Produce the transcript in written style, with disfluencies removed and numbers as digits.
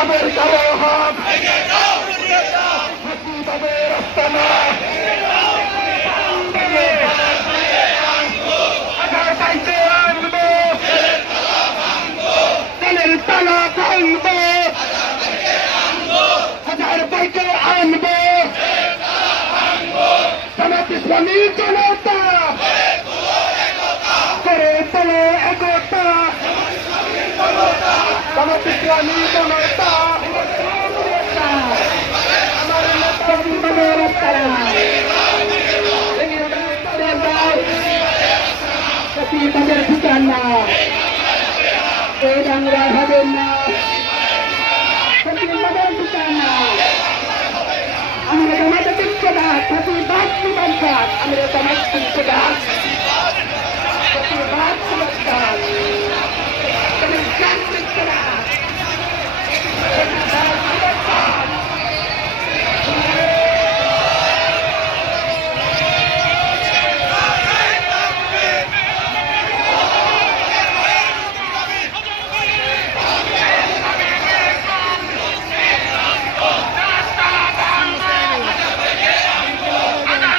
তাদের কারো হাত তাদের আস্তানা পাইতে আনবো জেলের তালা ভাঙবো হাজার পাইতে আনবো জামাত ইসলামী জনতা করে তোলো একতা জামাত ইসলামী জনতা আমার নেতা জীবনের তারা তাদের ঠিকানা এই বাংলা হবে না তাদের ঠিকানা আমরা আমাদের ঠিকানা